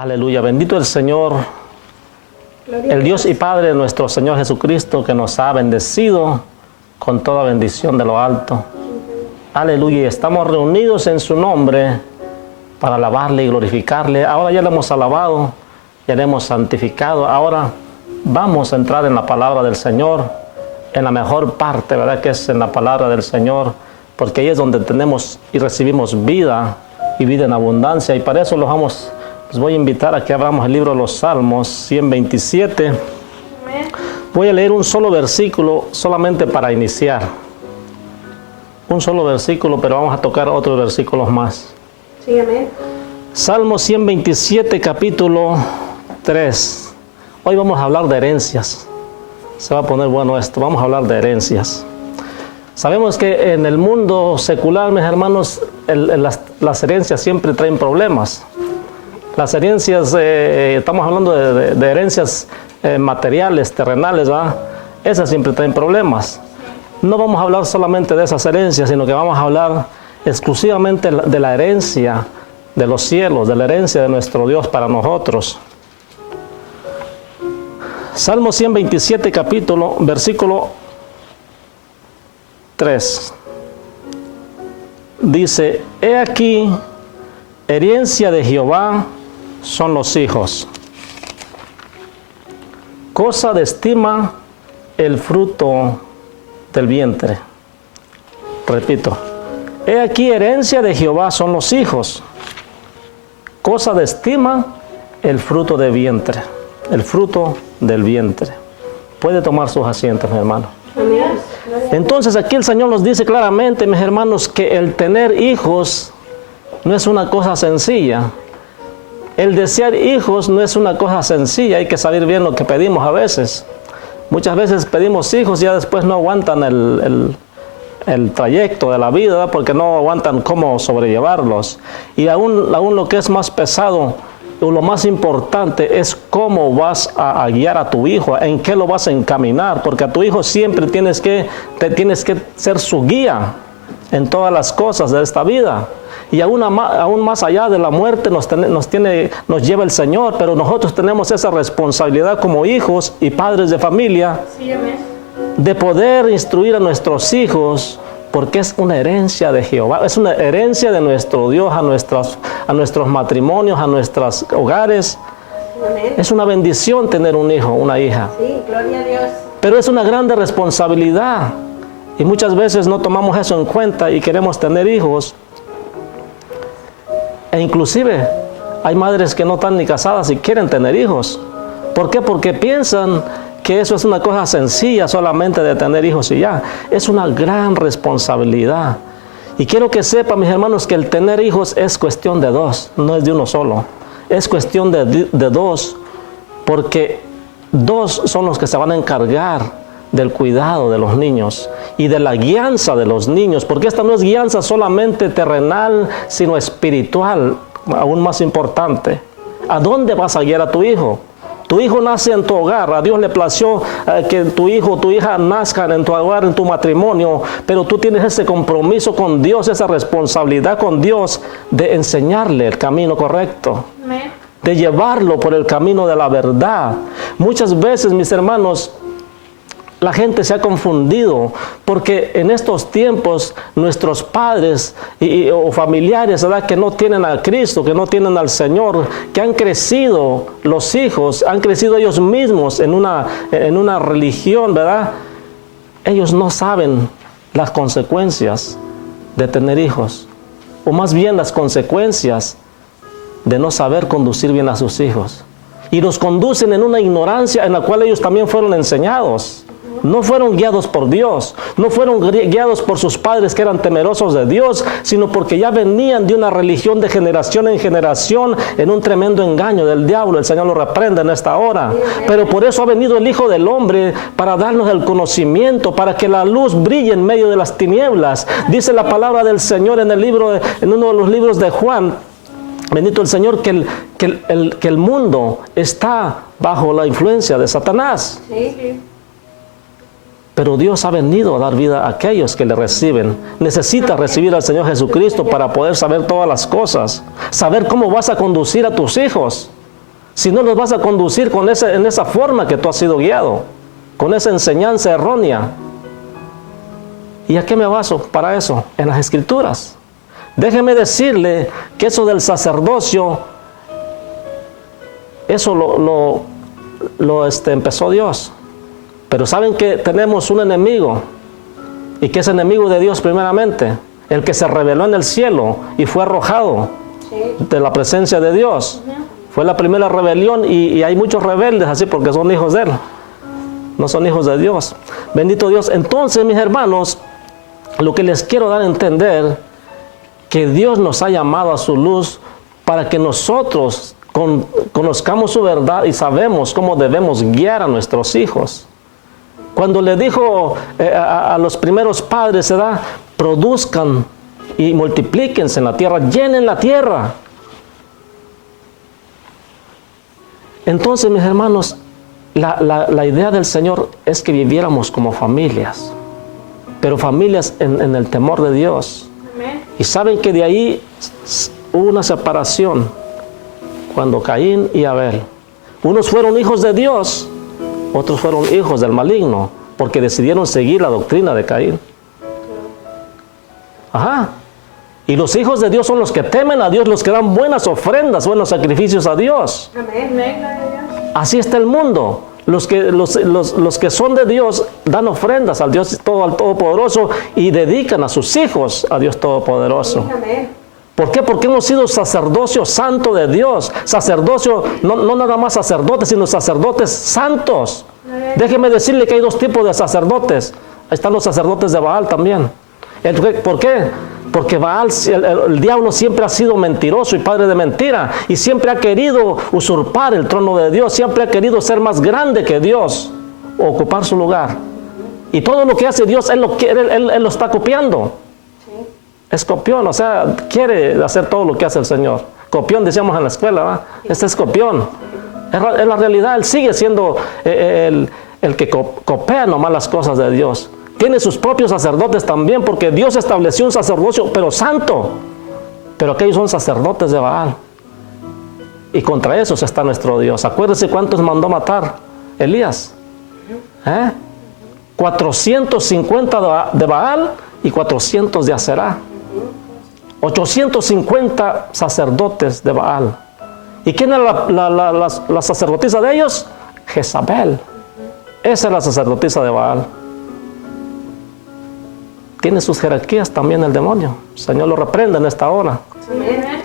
Aleluya, bendito el Señor, el Dios y Padre de nuestro Señor Jesucristo, que nos ha bendecido con toda bendición de lo alto. Aleluya, y estamos reunidos en su nombre para alabarle y glorificarle. Ahora ya le hemos alabado, ya le hemos santificado. Ahora vamos a entrar en la palabra del Señor, en la mejor parte, ¿verdad? Que es en la palabra del Señor, porque ahí es donde tenemos y recibimos vida y vida en abundancia. Y para eso les voy a invitar a que abramos el libro de los Salmos 127. Voy a leer un solo versículo solamente para iniciar. Un solo versículo, pero vamos a tocar otros versículos más. Sí, amén. Salmo 127, capítulo 3. Hoy vamos a hablar de herencias. Se va a poner bueno esto. Vamos a hablar de herencias. Sabemos que en el mundo secular, mis hermanos, las herencias siempre traen problemas. Las herencias, estamos hablando de herencias materiales, terrenales, ¿verdad? Esas siempre traen problemas. No vamos a hablar solamente de esas herencias, sino que vamos a hablar exclusivamente de la herencia de los cielos, de la herencia de nuestro Dios para nosotros. Salmo 127, capítulo, versículo 3. Dice: He aquí, herencia de Jehová son los hijos. Cosa de estima el fruto del vientre. Repito. He aquí, herencia de Jehová son los hijos. Cosa de estima el fruto del vientre. El fruto del vientre. Puede tomar sus asientos, mi hermano. Entonces aquí el Señor nos dice claramente, mis hermanos, que el tener hijos no es una cosa sencilla. El desear hijos no es una cosa sencilla. Hay que saber bien lo que pedimos a veces. Muchas veces pedimos hijos y ya después no aguantan el trayecto de la vida, ¿verdad? Porque no aguantan cómo sobrellevarlos. Y aún lo que es más pesado, o lo más importante, es cómo vas a guiar a tu hijo, en qué lo vas a encaminar, porque a tu hijo siempre tienes que ser su guía en todas las cosas de esta vida. Y aún más allá de la muerte nos lleva el Señor, pero nosotros tenemos esa responsabilidad como hijos y padres de familia, Sí, amén. de poder instruir a nuestros hijos, porque es una herencia de Jehová, es una herencia de nuestro Dios a nuestros matrimonios, a nuestros hogares. Amén. Es una bendición tener un hijo, una hija, Sí, gloria a Dios. pero es una grande responsabilidad y muchas veces no tomamos eso en cuenta y queremos tener hijos. E inclusive hay madres que no están ni casadas y quieren tener hijos. ¿Por qué? Porque piensan que eso es una cosa sencilla solamente de tener hijos y ya. Es una gran responsabilidad. Y quiero que sepan, mis hermanos, que el tener hijos es cuestión de dos, no es de uno solo. Es cuestión de dos, porque dos son los que se van a encargar del cuidado de los niños y de la guianza de los niños, porque esta no es guianza solamente terrenal, sino espiritual, aún más importante. ¿A dónde vas a guiar a tu hijo? Tu hijo nace en tu hogar. A Dios le plació que tu hijo o tu hija nazcan en tu hogar, en tu matrimonio, pero tú tienes ese compromiso con Dios, esa responsabilidad con Dios de enseñarle el camino correcto, Amén. de llevarlo por el camino de la verdad. Muchas veces, mis hermanos, la gente se ha confundido porque en estos tiempos nuestros padres o familiares, ¿verdad?, que no tienen a Cristo, que no tienen al Señor, que han crecido, los hijos, han crecido ellos mismos en una religión, ¿verdad? Ellos no saben las consecuencias de tener hijos, o más bien las consecuencias de no saber conducir bien a sus hijos. Y los conducen en una ignorancia en la cual ellos también fueron enseñados. No fueron guiados por Dios, no fueron guiados por sus padres que eran temerosos de Dios, sino porque ya venían de una religión de generación en generación en un tremendo engaño del diablo. El Señor lo reprende en esta hora. Pero por eso ha venido el Hijo del Hombre, para darnos el conocimiento, para que la luz brille en medio de las tinieblas. Dice la palabra del Señor en uno de los libros de Juan, bendito el Señor, que el mundo está bajo la influencia de Satanás. Sí. Pero Dios ha venido a dar vida a aquellos que le reciben. Necesitas recibir al Señor Jesucristo para poder saber todas las cosas. Saber cómo vas a conducir a tus hijos. si no los vas a conducir en esa forma que tú has sido guiado, con esa enseñanza errónea? ¿Y a qué me baso para eso? En las Escrituras. Déjeme decirle que eso del sacerdocio, eso lo empezó Dios. Pero saben que tenemos un enemigo, y que es enemigo de Dios primeramente, el que se rebeló en el cielo y fue arrojado de la presencia de Dios. Fue la primera rebelión, y hay muchos rebeldes así porque son hijos de Él, no son hijos de Dios. Bendito Dios. Entonces, mis hermanos, lo que les quiero dar a entender, que Dios nos ha llamado a su luz para que nosotros conozcamos su verdad y sabemos cómo debemos guiar a nuestros hijos. Cuando le dijo a los primeros padres, ¿verdad?, produzcan y multiplíquense en la tierra, llenen la tierra. Entonces, mis hermanos, la idea del Señor es que viviéramos como familias, pero familias en el temor de Dios. Amén. Y saben que de ahí hubo una separación cuando Caín y Abel. Unos fueron hijos de Dios, otros fueron hijos del maligno, porque decidieron seguir la doctrina de Caín. Ajá. Y los hijos de Dios son los que temen a Dios, los que dan buenas ofrendas, buenos sacrificios a Dios. Amén. Gloria a Dios. Así está el mundo. Los que son de Dios dan ofrendas al Dios al Todopoderoso y dedican a sus hijos a Dios Todopoderoso. Amén. ¿Por qué? Porque hemos sido sacerdocio santo de Dios. Sacerdocio, no nada más sacerdotes, sino sacerdotes santos. Déjeme decirle que hay dos tipos de sacerdotes. Ahí están los sacerdotes de Baal también. ¿Por qué? Porque Baal, el diablo siempre ha sido mentiroso y padre de mentira. Y siempre ha querido usurpar el trono de Dios. Siempre ha querido ser más grande que Dios. O ocupar su lugar. Y todo lo que hace Dios, Él lo está copiando. Es copión, o sea, quiere hacer todo lo que hace el Señor. Copión, decíamos en la escuela, ¿verdad? Este es copión. Es la realidad. Él sigue siendo el que copia nomás las cosas de Dios. Tiene sus propios sacerdotes también, porque Dios estableció un sacerdocio, pero santo. Pero aquellos son sacerdotes de Baal. Y contra esos está nuestro Dios. Acuérdese cuántos mandó matar Elías. 450 de Baal y 400 de Aserá. 850 sacerdotes de Baal. ¿Y quién era la sacerdotisa de ellos? Jezabel. Esa es la sacerdotisa de Baal. Tiene sus jerarquías también el demonio. El Señor lo reprende en esta hora. Amén.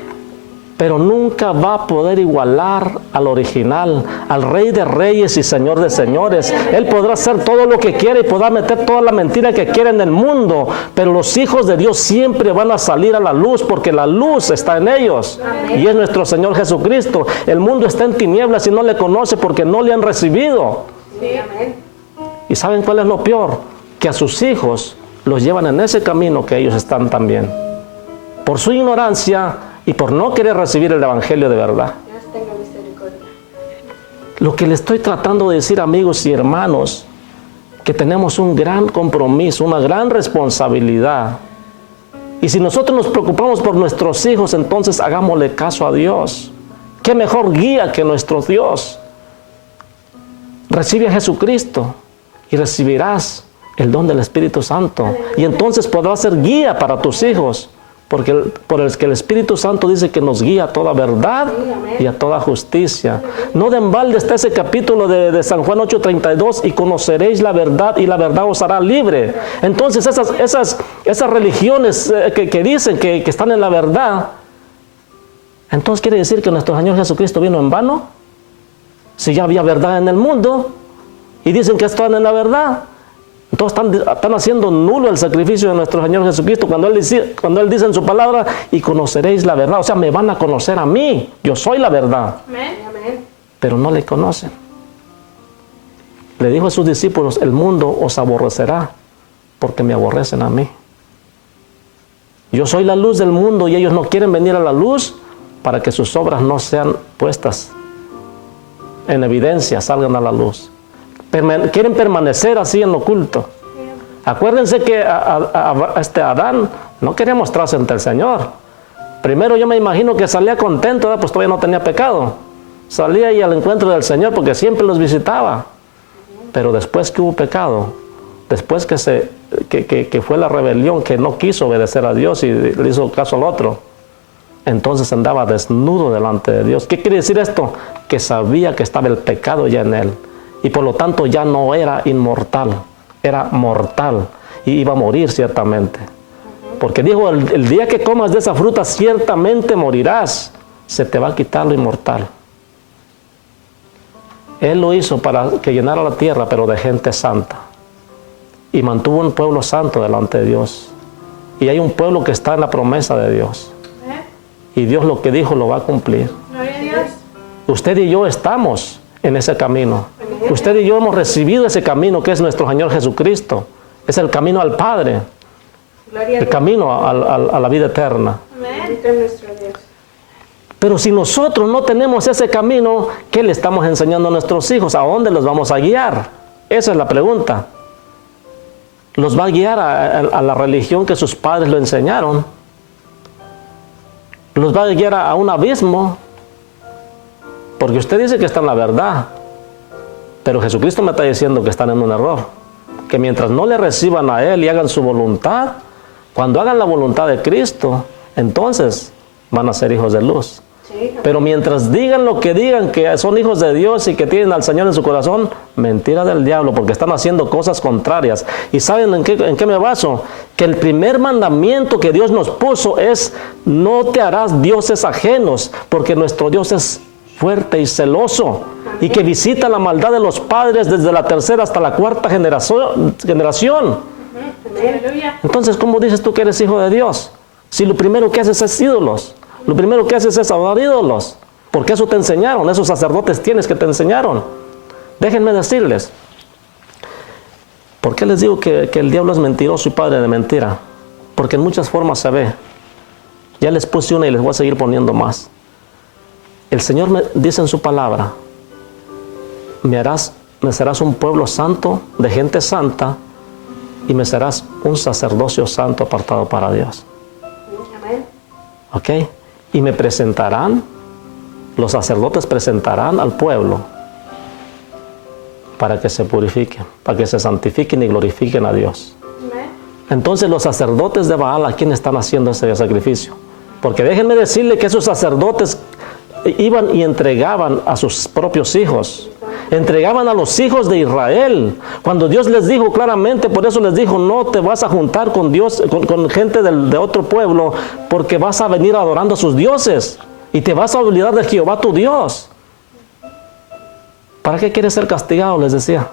Pero nunca va a poder igualar al original, al Rey de Reyes y Señor de Señores. Él podrá hacer todo lo que quiera y podrá meter toda la mentira que quiera en el mundo, pero los hijos de Dios siempre van a salir a la luz, porque la luz está en ellos. Y es nuestro Señor Jesucristo. El mundo está en tinieblas y no le conoce porque no le han recibido. Sí. Amén. ¿Y saben cuál es lo peor? Que a sus hijos los llevan en ese camino que ellos están también. Por su ignorancia y por no querer recibir el evangelio de verdad. Dios tenga misericordia. Lo que le estoy tratando de decir, amigos y hermanos, que tenemos un gran compromiso, una gran responsabilidad. Y si nosotros nos preocupamos por nuestros hijos, entonces hagámosle caso a Dios. ¿Qué mejor guía que nuestro Dios? Recibe a Jesucristo y recibirás el don del Espíritu Santo. Y entonces podrás ser guía para tus hijos. Porque por el que el Espíritu Santo dice que nos guía a toda verdad y a toda justicia. No de en balde está ese capítulo de San Juan 8:32, y conoceréis la verdad y la verdad os hará libre. Entonces esas religiones que dicen que están en la verdad, entonces quiere decir que nuestro Señor Jesucristo vino en vano. Si ya había verdad en el mundo y dicen que están en la verdad, entonces están haciendo nulo el sacrificio de nuestro Señor Jesucristo cuando Él dice en su palabra, y conoceréis la verdad. O sea, me van a conocer a mí. Yo soy la verdad. Amén. Amén. Pero no le conocen. Le dijo a sus discípulos, el mundo os aborrecerá porque me aborrecen a mí. Yo soy la luz del mundo y ellos no quieren venir a la luz para que sus obras no sean puestas en evidencia, salgan a la luz. Quieren permanecer así en lo oculto. Acuérdense que Adán no quería mostrarse ante el Señor. Primero yo me imagino que salía contento, pues todavía no tenía pecado. salía ahí al encuentro del Señor porque siempre los visitaba. Pero después que hubo pecado, después que fue la rebelión, que no quiso obedecer a Dios y le hizo caso al otro, entonces andaba desnudo delante de Dios. ¿Qué quiere decir esto? Que sabía que estaba el pecado ya en él. Y por lo tanto ya no era inmortal, era mortal. Y iba a morir ciertamente. Porque dijo, el día que comas de esa fruta ciertamente morirás. Se te va a quitar lo inmortal. Él lo hizo para que llenara la tierra, pero de gente santa. Y mantuvo un pueblo santo delante de Dios. Y hay un pueblo que está en la promesa de Dios. Y Dios lo que dijo lo va a cumplir. Gloria a Dios. Usted y yo estamos en ese camino. Usted y yo hemos recibido ese camino que es nuestro Señor Jesucristo. Es el camino al Padre. Gloria a El Dios. camino a la vida eterna. Bendito es nuestro Dios. Pero si nosotros no tenemos ese camino, ¿qué le estamos enseñando a nuestros hijos? ¿A dónde los vamos a guiar? Esa es la pregunta. ¿Los va a guiar a la religión que sus padres lo enseñaron? ¿Los va a guiar a un abismo? Porque usted dice que está en la verdad, pero Jesucristo me está diciendo que están en un error. Que mientras no le reciban a Él y hagan su voluntad, cuando hagan la voluntad de Cristo, entonces van a ser hijos de luz. Sí. Pero mientras digan lo que digan, que son hijos de Dios y que tienen al Señor en su corazón, mentira del diablo, porque están haciendo cosas contrarias. ¿Y saben en qué me baso? Que el primer mandamiento que Dios nos puso es: no te harás dioses ajenos, porque nuestro Dios es fuerte y celoso, y que visita la maldad de los padres desde la tercera hasta la cuarta generación. Aleluya. Entonces, ¿cómo dices tú que eres hijo de Dios? Si lo primero que haces es ídolos, lo primero que haces es adorar ídolos, porque eso te enseñaron, esos sacerdotes tienes que te enseñaron. Déjenme decirles, ¿por qué les digo que el diablo es mentiroso y padre de mentira? Porque en muchas formas se ve. Ya les puse una y les voy a seguir poniendo más. El Señor me dice en su palabra: me serás un pueblo santo, de gente santa, y me serás un sacerdocio santo apartado para Dios. Amén. ¿Ok? Y me presentarán, los sacerdotes presentarán al pueblo para que se purifiquen, para que se santifiquen y glorifiquen a Dios. Amén. Entonces los sacerdotes de Baal, ¿a quién están haciendo ese sacrificio? Porque déjenme decirle que esos sacerdotes iban y entregaban a sus propios hijos. Entregaban a los hijos de Israel. Cuando Dios les dijo claramente, por eso les dijo: no te vas a juntar con Dios, con gente de otro pueblo, porque vas a venir adorando a sus dioses y te vas a olvidar de Jehová tu Dios. ¿Para qué quieres ser castigado?, les decía.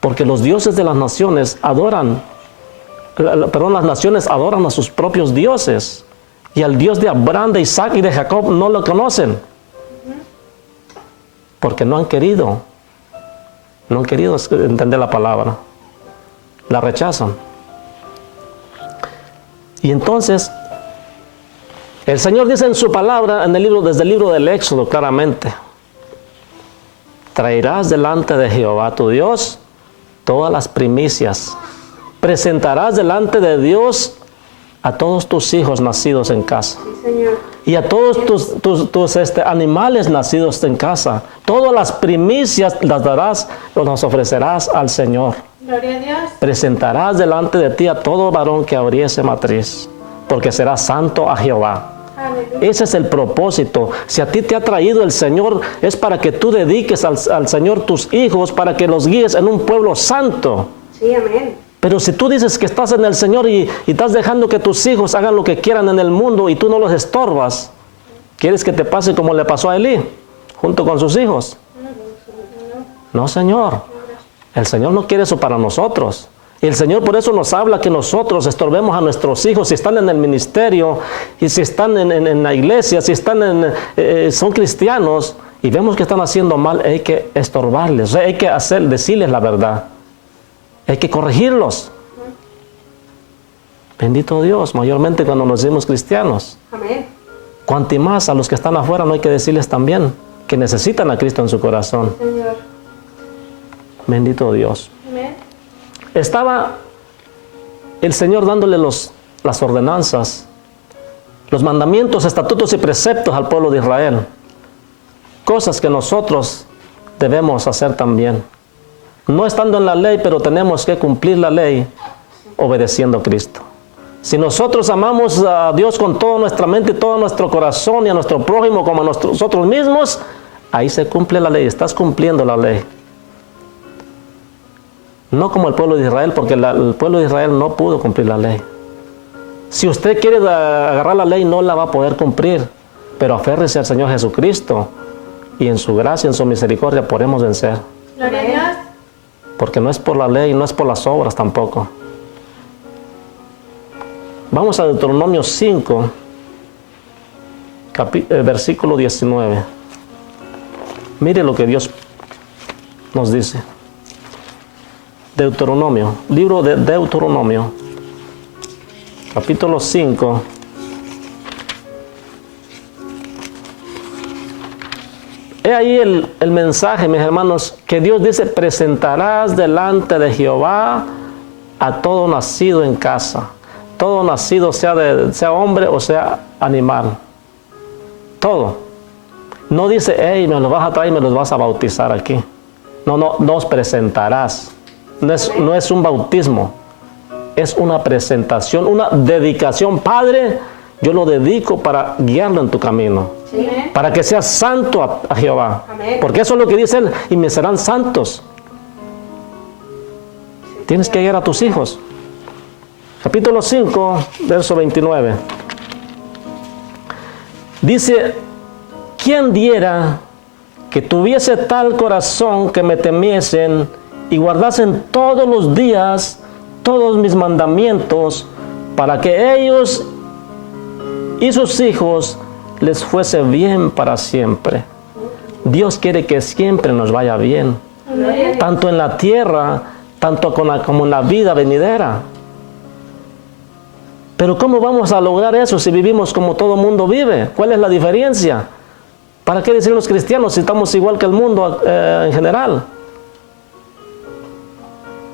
Porque los dioses de las naciones las naciones adoran a sus propios dioses. Y al Dios de Abraham, de Isaac y de Jacob no lo conocen. Porque no han querido entender la palabra. La rechazan. Y entonces, el Señor dice en su palabra, desde el libro del Éxodo claramente: traerás delante de Jehová tu Dios todas las primicias. Presentarás delante de Dios a todos tus hijos nacidos en casa. Sí, Señor. Y a todos tus animales nacidos en casa. Todas las primicias las darás o las ofrecerás al Señor. Gloria a Dios. Presentarás delante de ti a todo varón que abriese matriz, porque será santo a Jehová. Aleluya. Ese es el propósito. Si a ti te ha traído el Señor, es para que tú dediques al Señor tus hijos, para que los guíes en un pueblo santo. Sí, amén. Pero si tú dices que estás en el Señor y estás dejando que tus hijos hagan lo que quieran en el mundo y tú no los estorbas, ¿quieres que te pase como le pasó a Elí, junto con sus hijos? No, Señor. El Señor no quiere eso para nosotros. Y el Señor por eso nos habla que nosotros estorbemos a nuestros hijos si están en el ministerio y si están en la iglesia, si están son cristianos y vemos que están haciendo mal, hay que estorbarles, hay que decirles la verdad. Hay que corregirlos. Bendito Dios, mayormente cuando nos decimos cristianos. Amén. Cuanto más a los que están afuera no hay que decirles también que necesitan a Cristo en su corazón. Señor. Bendito Dios. Amén. Estaba el Señor dándole las ordenanzas, los mandamientos, estatutos y preceptos al pueblo de Israel. cosas que nosotros debemos hacer también. No estando en la ley, pero tenemos que cumplir la ley obedeciendo a Cristo. Si nosotros amamos a Dios con toda nuestra mente y todo nuestro corazón y a nuestro prójimo como a nosotros mismos, ahí se cumple la ley, estás cumpliendo la ley. No como el pueblo de Israel, porque el pueblo de Israel no pudo cumplir la ley. Si usted quiere agarrar la ley, no la va a poder cumplir, pero aférrese al Señor Jesucristo y en su gracia, en su misericordia podemos vencer. Gloria a Dios. Porque no es por la ley, no es por las obras tampoco. Vamos a Deuteronomio 5, versículo 19. Mire lo que Dios nos dice. Deuteronomio, libro de Deuteronomio, capítulo 5. He ahí el mensaje, mis hermanos, que Dios dice: presentarás delante de Jehová a todo nacido en casa. Todo nacido, sea hombre o sea animal. Todo. No dice, hey, me los vas a traer y me los vas a bautizar aquí. No, nos presentarás. No es un bautismo. Es una presentación, una dedicación. Padre, yo lo dedico para guiarlo en tu camino. Sí. Para que seas santo a Jehová. Amén. Porque eso es lo que dice Él. Y me serán santos. Tienes que guiar a tus hijos. Capítulo 5, verso 29. Dice: ¿quién diera que tuviese tal corazón que me temiesen y guardasen todos los días todos mis mandamientos, para que ellos y sus hijos les fuese bien para siempre? Dios quiere que siempre nos vaya bien, tanto en la tierra, tanto como en la vida venidera. Pero ¿cómo vamos a lograr eso si vivimos como todo mundo vive? ¿Cuál es la diferencia? ¿Para qué decir los cristianos si estamos igual que el mundo en general?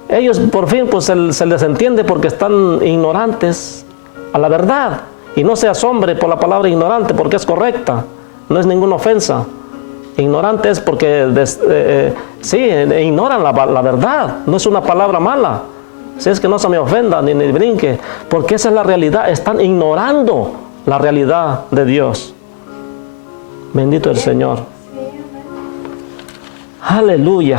Ellos por fin pues se les entiende porque están ignorantes a la verdad. Y no se asombre por la palabra ignorante, porque es correcta, no es ninguna ofensa. Ignorante es porque ignoran la verdad, no es una palabra mala. Si es que no se me ofenda ni brinque, porque esa es la realidad. Están ignorando la realidad de Dios. Bendito el Señor. Aleluya.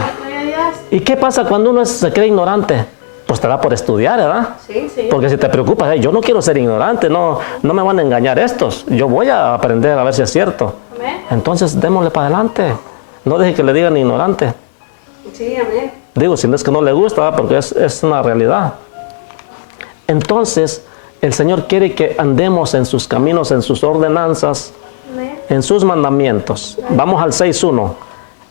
¿Y qué pasa cuando uno se cree ignorante? Pues te da por estudiar, ¿verdad? Sí, sí. Porque si te preocupas, yo no quiero ser ignorante, no me van a engañar estos. Yo voy a aprender a ver si es cierto. Amén. Entonces démosle para adelante. No deje que le digan ignorante. Sí, amén. Digo, si no es que no le gusta, ¿verdad? Porque es una realidad. Entonces, el Señor quiere que andemos en sus caminos, en sus ordenanzas, Amén. en sus mandamientos. Vamos al 6.1.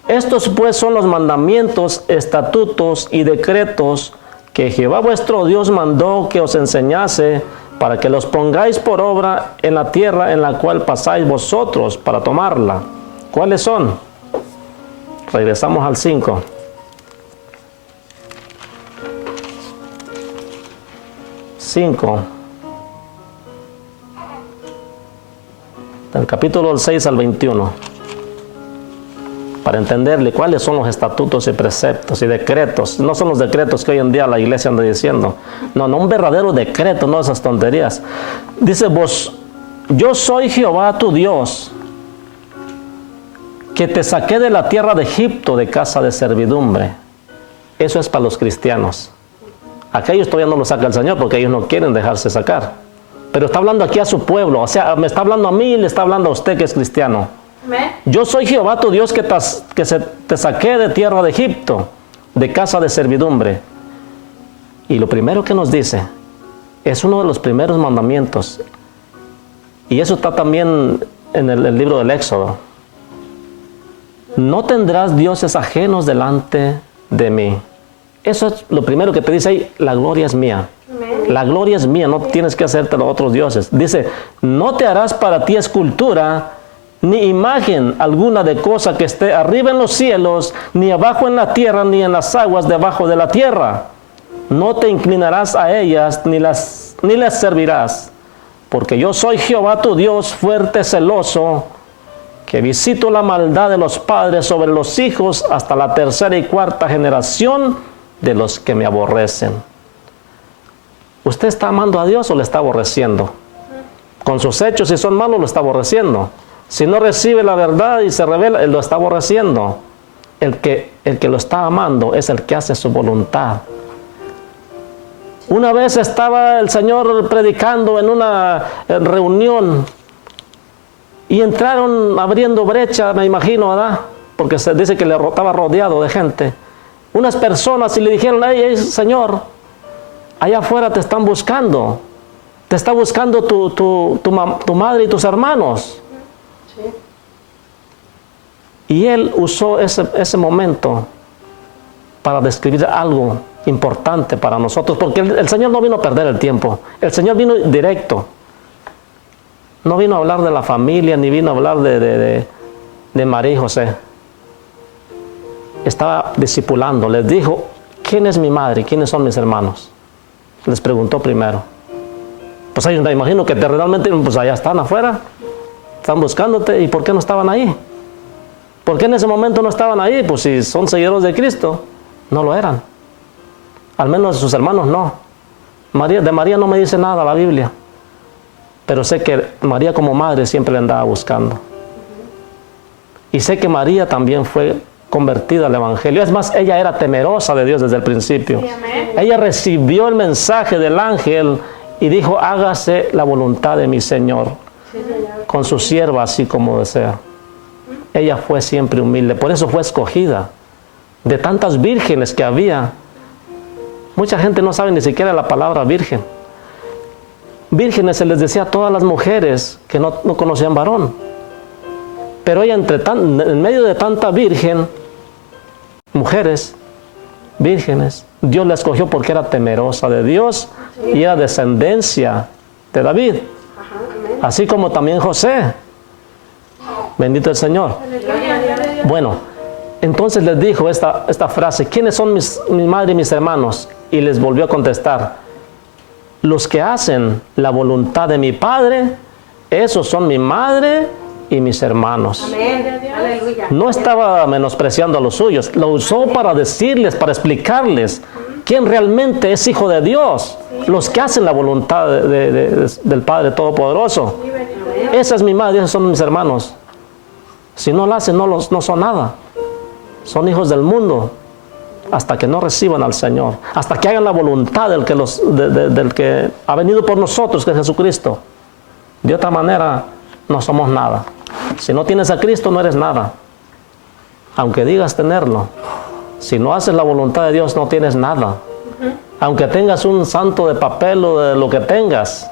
Estos pues son los mandamientos, estatutos y decretos que Jehová vuestro Dios mandó que os enseñase, para que los pongáis por obra en la tierra en la cual pasáis vosotros para tomarla. ¿Cuáles son? Regresamos al 5. Del capítulo 6 al 21, para entenderle cuáles son los estatutos y preceptos y decretos. No son los decretos que hoy en día la iglesia anda diciendo. No, un verdadero decreto, no esas tonterías. Dice: yo soy Jehová tu Dios, que te saqué de la tierra de Egipto, de casa de servidumbre. Eso es para los cristianos. Aquellos todavía no lo saca el Señor porque ellos no quieren dejarse sacar. Pero está hablando aquí a su pueblo, o sea, me está hablando a mí y le está hablando a usted que es cristiano. Amén. Yo soy Jehová tu Dios que te saqué de tierra de Egipto, de casa de servidumbre. Y lo primero que nos dice, es uno de los primeros mandamientos. Y eso está también en el libro del Éxodo. No tendrás dioses ajenos delante de mí. Eso es lo primero que te dice ahí, la gloria es mía. Amén. La gloria es mía, no tienes que hacerte los otros dioses. Dice: no te harás para ti escultura, ni imagen alguna de cosa que esté arriba en los cielos, ni abajo en la tierra, ni en las aguas debajo de la tierra. No te inclinarás a ellas, ni las servirás. Porque yo soy Jehová tu Dios, fuerte, celoso, que visito la maldad de los padres sobre los hijos hasta la tercera y cuarta generación de los que me aborrecen. ¿Usted está amando a Dios o le está aborreciendo? Con sus hechos, si son malos, lo está aborreciendo. Si no recibe la verdad y se revela, él lo está aborreciendo. El que lo está amando es el que hace su voluntad. Una vez estaba el Señor predicando en una reunión y entraron abriendo brecha, me imagino, ¿verdad? Porque se dice que le estaba rodeado de gente. Unas personas y le dijeron: hey, Señor, allá afuera te están buscando. Te está buscando tu madre y tus hermanos. Sí. Y él usó ese momento para describir algo importante para nosotros, porque el Señor no vino a perder el tiempo. El Señor vino directo. No vino a hablar de la familia, ni vino a hablar de María y José. Estaba discipulando. Les dijo: ¿quién es mi madre y quiénes son mis hermanos? Les preguntó primero. Pues ellos me imagino que realmente, pues allá están afuera, están buscándote. ¿Y por qué no estaban ahí? ¿Por qué en ese momento no estaban ahí? Pues si son seguidores de Cristo, no lo eran. Al menos sus hermanos no. De María no me dice nada la Biblia. Pero sé que María como madre siempre le andaba buscando. Y sé que María también fue convertida al Evangelio. Es más, ella era temerosa de Dios desde el principio. Sí, amén. Ella recibió el mensaje del ángel y dijo: hágase la voluntad de mi Señor, Sí, Señor. con su sierva así como desea. Ella fue siempre humilde, por eso fue escogida. De tantas vírgenes que había, mucha gente no sabe ni siquiera la palabra virgen. Vírgenes se les decía a todas las mujeres que no conocían varón. Pero ella en medio de tanta virgen, mujeres vírgenes, Dios la escogió porque era temerosa de Dios y era descendencia de David. Ajá, amén. Así como también José. Bendito el Señor. Gloria a Dios. Bueno, entonces les dijo esta frase: ¿quiénes son mi madre y mis hermanos? Y les volvió a contestar: los que hacen la voluntad de mi Padre, esos son mi madre y mis hermanos. Amén. Aleluya. No estaba menospreciando a los suyos, lo usó para decirles, para explicarles quién realmente es hijo de Dios. Los que hacen la voluntad del Padre Todopoderoso. Esa es mi madre, esos son mis hermanos. Si no la hacen, no son nada. Son hijos del mundo. Hasta que no reciban al Señor. Hasta que hagan la voluntad del que ha venido por nosotros, que es Jesucristo. De otra manera, no somos nada. Si no tienes a Cristo, no eres nada. Aunque digas tenerlo. Si no haces la voluntad de Dios, no tienes nada. Aunque tengas un santo de papel o de lo que tengas,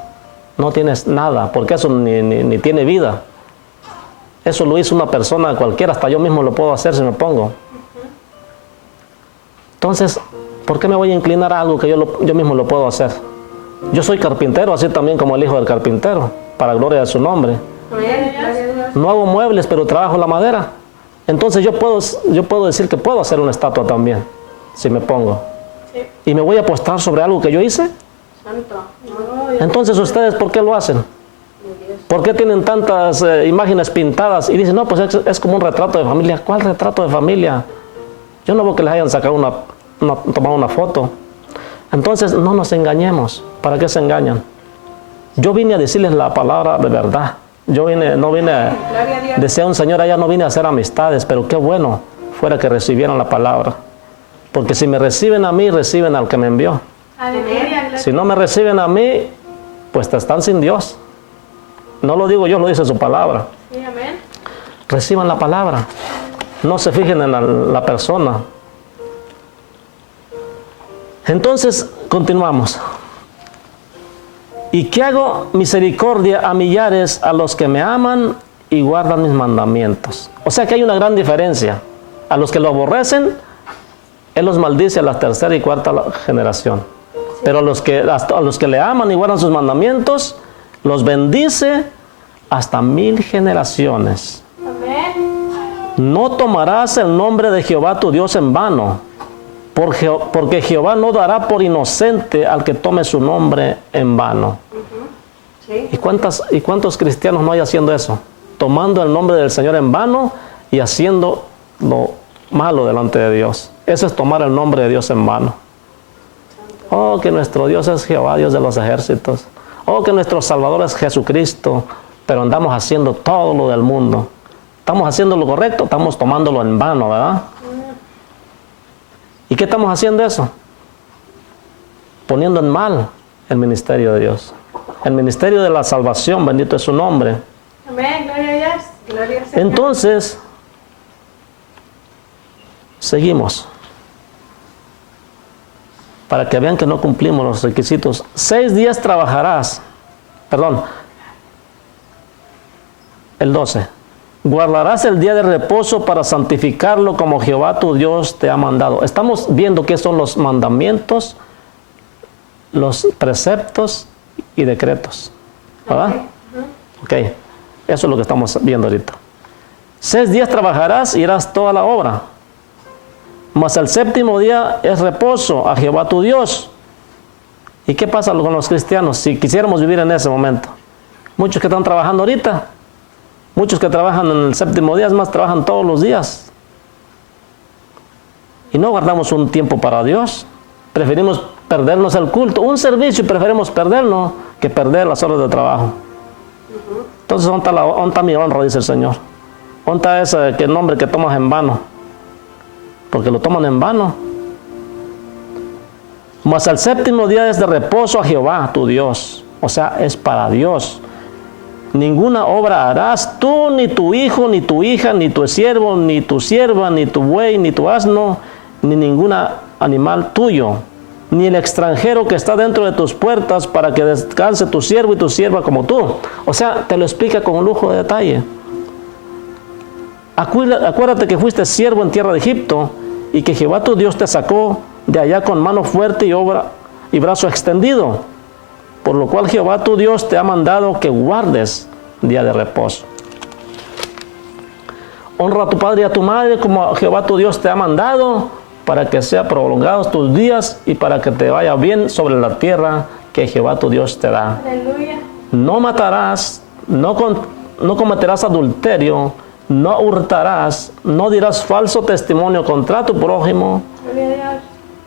no tienes nada. Porque eso ni tiene vida. Eso lo hizo una persona cualquiera, hasta yo mismo lo puedo hacer si me pongo. Entonces, ¿por qué me voy a inclinar a algo que yo mismo lo puedo hacer? Yo soy carpintero, así también como el hijo del carpintero, para gloria de su nombre. Amén. Gloria a Dios. No hago muebles, pero trabajo la madera. Entonces yo puedo decir que puedo hacer una estatua también, si me pongo. Sí. ¿Y me voy a postrar sobre algo que yo hice? Santo. No, Entonces, ¿ustedes por qué lo hacen? ¿Por qué tienen tantas imágenes pintadas? Y dicen: no, pues es como un retrato de familia. ¿Cuál retrato de familia? Yo no veo que les hayan sacado tomado una foto. Entonces, no nos engañemos. ¿Para qué se engañan? Yo vine a decirles la palabra de verdad. No vine Gloria a Dios. decía un señor allá, no vine a hacer amistades, pero qué bueno fuera que recibieran la palabra. Porque si me reciben a mí, reciben al que me envió. Aleluya. Si no me reciben a mí, pues están sin Dios. No lo digo yo, lo dice su palabra. Sí, amén. Reciban la palabra. No se fijen en la persona. Entonces, continuamos. ¿Y qué hago? Misericordia a millares a los que me aman y guardan mis mandamientos. O sea que hay una gran diferencia. A los que lo aborrecen, Él los maldice a la tercera y cuarta generación. Pero a los que le aman y guardan sus mandamientos, los bendice hasta 1000 generaciones. Amén. No tomarás el nombre de Jehová tu Dios en vano, porque Jehová no dará por inocente al que tome su nombre en vano. Sí. ¿Y cuántos cristianos no hay haciendo eso? tomando el nombre del Señor en vano y haciendo lo malo delante de Dios. Eso es tomar el nombre de Dios en vano. Oh, que nuestro Dios es Jehová, Dios de los ejércitos. Oh, que nuestro Salvador es Jesucristo, pero andamos haciendo todo lo del mundo. Estamos haciendo lo correcto, estamos tomándolo en vano, ¿verdad? ¿Y qué estamos haciendo eso? Poniendo en mal el ministerio de Dios. El ministerio de la salvación, bendito es su nombre. Amén, gloria a Dios. Gloria al Señor. Entonces, seguimos. Para que vean que no cumplimos los requisitos. 6 días trabajarás. Perdón. El 12. Guardarás el día de reposo para santificarlo como Jehová tu Dios te ha mandado. Estamos viendo qué son los mandamientos, los preceptos y decretos. ¿Verdad? Ok. Eso es lo que estamos viendo ahorita. 6 días trabajarás y harás toda la obra. Mas el séptimo día es reposo a Jehová tu Dios. ¿Y qué pasa con los cristianos si quisiéramos vivir en ese momento? Muchos que están trabajando ahorita, muchos que trabajan en el séptimo día, es más, trabajan todos los días. Y no guardamos un tiempo para Dios. Preferimos perdernos el culto, un servicio, y preferimos perderlo que perder las horas de trabajo. Entonces, ¿dónde está mi honra? Dice el Señor. ¿Dónde está ese nombre que tomas en vano? Porque lo toman en vano. Mas el séptimo día es de reposo a Jehová, tu Dios. O sea, es para Dios. Ninguna obra harás tú, ni tu hijo, ni tu hija, ni tu siervo, ni tu sierva, ni tu buey, ni tu asno, ni ningún animal tuyo, ni el extranjero que está dentro de tus puertas, para que descanse tu siervo y tu sierva como tú. O sea, te lo explica con un lujo de detalle. Acuérdate que fuiste siervo en tierra de Egipto y que Jehová tu Dios te sacó de allá con mano fuerte y brazo extendido, por lo cual Jehová tu Dios te ha mandado que guardes día de reposo. Honra a tu padre y a tu madre como Jehová tu Dios te ha mandado, para que sean prolongados tus días y para que te vaya bien sobre la tierra que Jehová tu Dios te da. Aleluya. No matarás, no cometerás adulterio, no hurtarás, no dirás falso testimonio contra tu prójimo, Gloria a Dios.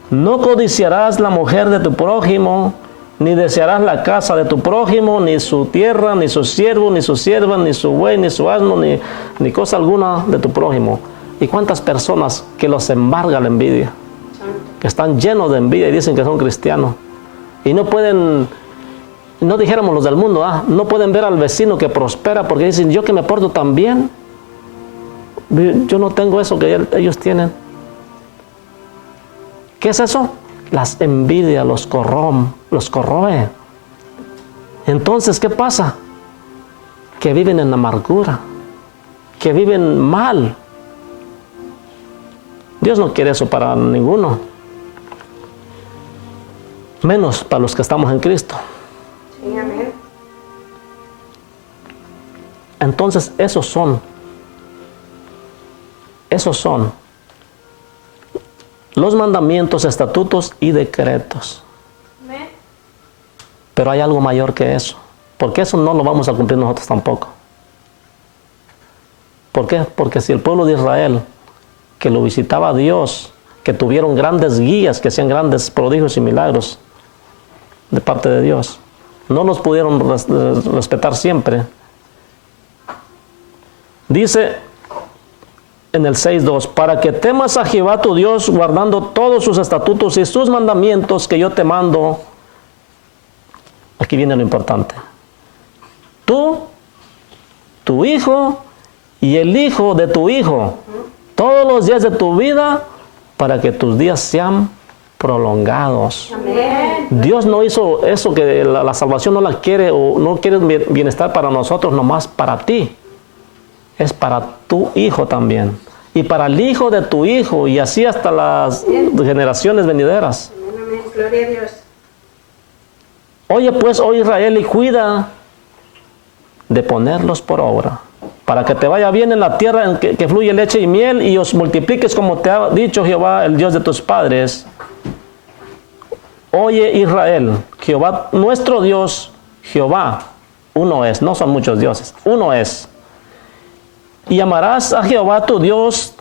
no codiciarás la mujer de tu prójimo, ni desearás la casa de tu prójimo, ni su tierra, ni su siervo, ni su sierva, ni su buey, ni su asno, ni cosa alguna de tu prójimo. ¿Y cuántas personas que los embarga la envidia? Que están llenos de envidia y dicen que son cristianos. Y no pueden, no dijéramos los del mundo, no pueden ver al vecino que prospera porque dicen, yo que me porto tan bien, yo no tengo eso que ellos tienen. ¿Qué es eso? Las envidias los corroe. Entonces, ¿qué pasa? Que viven en amargura, que viven mal. Dios no quiere eso para ninguno, menos para los que estamos en Cristo. Sí, amén. Entonces, esos son los mandamientos, estatutos y decretos. Amén. Pero hay algo mayor que eso, porque eso no lo vamos a cumplir nosotros tampoco. ¿Por qué? Porque si el pueblo de Israel, que lo visitaba a Dios, que tuvieron grandes guías, que hacían grandes prodigios y milagros de parte de Dios, no los pudieron respetar siempre. Dice en el 6:2, para que temas a Jehová tu Dios, guardando todos sus estatutos y sus mandamientos que yo te mando. Aquí viene lo importante. Tú, tu hijo y el hijo de tu hijo, todos los días de tu vida, para que tus días sean prolongados. Amén. Dios no hizo eso, que la salvación no la quiere, o no quiere bienestar para nosotros, nomás para ti. Es para tu hijo también. Y para el hijo de tu hijo, y así hasta las generaciones venideras. Amén, amén. Gloria a Dios. Oye pues, oh Israel, y cuida de ponerlos por obra, para que te vaya bien en la tierra en que fluye leche y miel, y os multipliques como te ha dicho Jehová, el Dios de tus padres. Oye Israel, Jehová nuestro Dios, Jehová, uno es, no son muchos dioses, uno es. Y amarás a Jehová tu Dios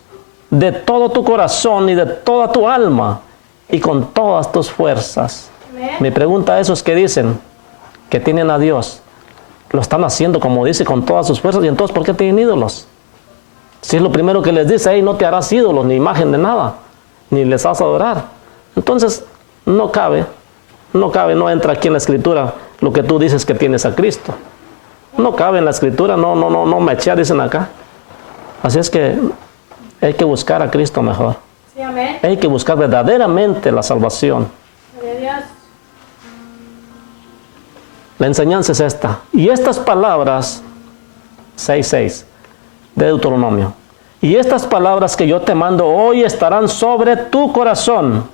de todo tu corazón y de toda tu alma y con todas tus fuerzas. Amén. Mi pregunta a esos que dicen que tienen a Dios, ¿lo están haciendo como dice con todas sus fuerzas? Y entonces, ¿por qué tienen ídolos? Si es lo primero que les dice, hey, no te harás ídolos ni imagen de nada, ni les vas a adorar. Entonces, no cabe, no entra aquí en la Escritura lo que tú dices que tienes a Cristo. No cabe en la Escritura, no mechea, dicen acá. Así es que hay que buscar a Cristo mejor. Sí, amén. Hay que buscar verdaderamente la salvación. Gloria a Dios. La enseñanza es esta. Y estas palabras, 6:6 de Deuteronomio. Y estas palabras que yo te mando hoy estarán sobre tu corazón